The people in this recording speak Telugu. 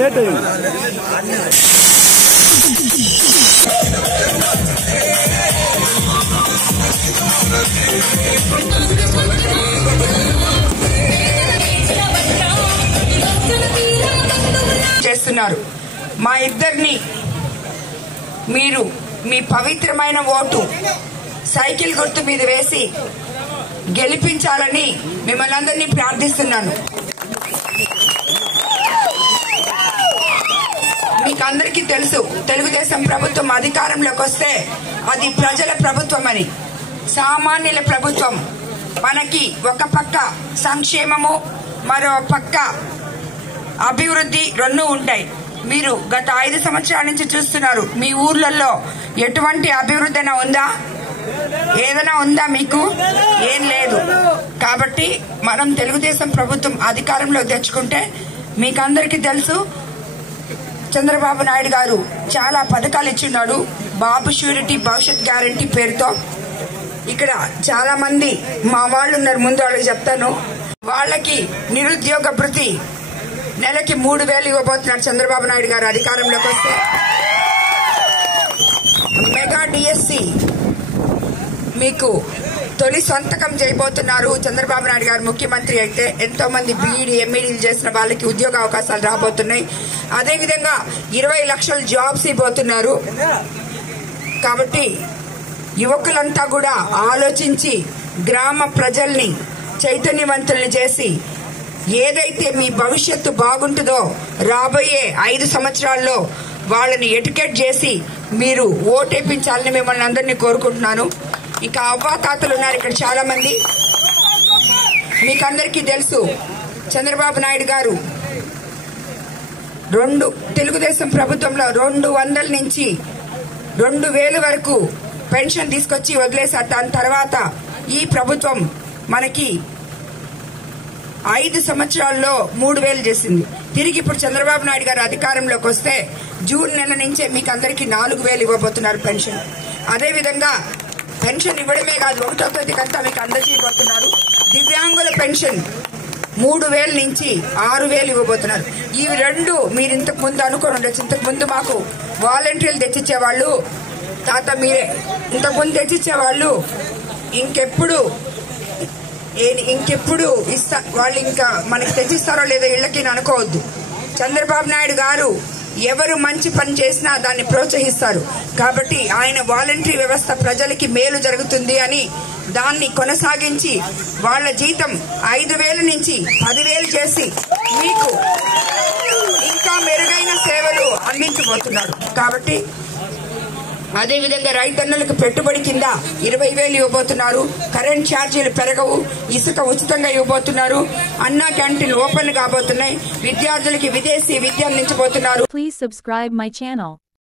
లేట్ అయింది. చేస్తున్నారు. మా ఇద్దరిని మీరు మీ పవిత్రమైన ఓటు సైకిల్ గుర్తు మీద వేసి గెలిపించాలని మిమ్మల్ని అందరినీ ప్రార్థిస్తున్నాను. మీకు అందరికీ తెలుసు, తెలుగుదేశం ప్రభుత్వం అధికారంలోకి వస్తే అది ప్రజల ప్రభుత్వం అని, సామాన్యుల ప్రభుత్వం. మనకి ఒక పక్క సంక్షేమము, మరో పక్క అభివృద్ధి రెండు ఉంటాయి. మీరు గత 5 సంవత్సరాల నుంచి చూస్తున్నారు, మీ ఊర్లలో ఎటువంటి అభివృద్ధి ఉందా? ఏదైనా ఉందా? మీకు ఏం లేదు. కాబట్టి మనం తెలుగుదేశం ప్రభుత్వం అధికారంలో తెచ్చుకుంటే మీకు అందరికీ తెలుసు, చంద్రబాబు నాయుడు గారు చాలా పథకాలు ఇచ్చున్నాడు. బాబు షూరిటీ భవిష్యత్ గ్యారంటీ పేరుతో. ఇక్కడ చాలా మంది మా వాళ్ళు ఉన్నారు, ముందు వాళ్ళకి చెప్తాను. వాళ్ళకి నిరుద్యోగ భృతి నెలకి 3,000 ఇవ్వబోతున్నారు చంద్రబాబు నాయుడు గారు అధికారంలోకి వస్తే. మెగా డిఎస్సి మీకు తొలి సంతకం చేయబోతున్నారు చంద్రబాబు నాయుడు గారు ముఖ్యమంత్రి అయితే. ఎంతో మంది బీఈడీ ఎంఈడీలు చేసిన వాళ్ళకి ఉద్యోగ అవకాశాలు రాబోతున్నాయి. అదేవిధంగా 20 లక్షల జాబ్స్ ఇవ్వబోతున్నారు. కాబట్టి యువకులంతా కూడా ఆలోచించి గ్రామ ప్రజల్ని చైతన్యవంతుల్ని చేసి ఏదైతే మీ భవిష్యత్తు బాగుంటుందో రాబోయే 5 సంవత్సరాల్లో వాళ్ళని ఎడ్యుకేట్ చేసి మీరు ఓటేపించాలని మిమ్మల్ని అందరినీ కోరుకుంటున్నాను. ఇంకా అవ్వాతాతలు ఉన్నారు ఇక్కడ చాలా మంది. మీకందరికీ తెలుసు, చంద్రబాబు నాయుడు గారు తెలుగుదేశం ప్రభుత్వంలో 200 నుంచి 2,000 వరకు పెన్షన్ తీసుకొచ్చి వదిలేశారు. దాని తర్వాత ఈ ప్రభుత్వం మనకి 5 సంవత్సరాల్లో 3,000 చేసింది. తిరిగి ఇప్పుడు చంద్రబాబు నాయుడు గారు అధికారంలోకి వస్తే జూన్ నెల నుంచే మీకు అందరికీ 4,000 ఇవ్వబోతున్నారు పెన్షన్. అదేవిధంగా పెన్షన్ ఇవ్వడమే కాదు, 1వ తేదీకంతా మీకు అందజేయబోతున్నారు. దివ్యాంగుల పెన్షన్ 3,000 నుంచి 6,000 ఇవ్వబోతున్నారు. ఇవి రెండు మీరు ఇంతకు ముందు అనుకోని ఉండొచ్చు. ఇంతకు ముందు మాకు వాలంటీర్లు తెచ్చిచ్చేవాళ్ళు, తాత మీరే ఇంతకు ముందు తెచ్చిచ్చేవాళ్ళు, ఇంకెప్పుడు వాళ్ళు ఇంకా మనకి తెచ్చిస్తారో లేదో ఇళ్లకి అనుకోవద్దు. చంద్రబాబు నాయుడు గారు ఎవరు మంచి పని చేసినా దాన్ని ప్రోత్సహిస్తారు. కాబట్టి ఆయన వాలంటరీ వ్యవస్థ ప్రజలకి మేలు జరుగుతుంది అని దాన్ని కొనసాగించి వాళ్ళ జీతం 5,000 నుంచి 10,000 చేసి మీకు ఇంకా మెరుగైన సేవలు అందించబోతున్నారు. కాబట్టి అదేవిధంగా రైతన్నులకు పెట్టుబడి కింద 20,000 ఇవ్వబోతున్నారు. కరెంట్ ఛార్జీలు పెరగవు. ఇసుక ఉచితంగా ఇవ్వబోతున్నారు. అన్నా క్యాంటీన్లు ఓపెన్ కాబోతున్నాయి. విద్యార్థులకి విదేశీ విద్య అందించబోతున్నారు. Please subscribe my channel.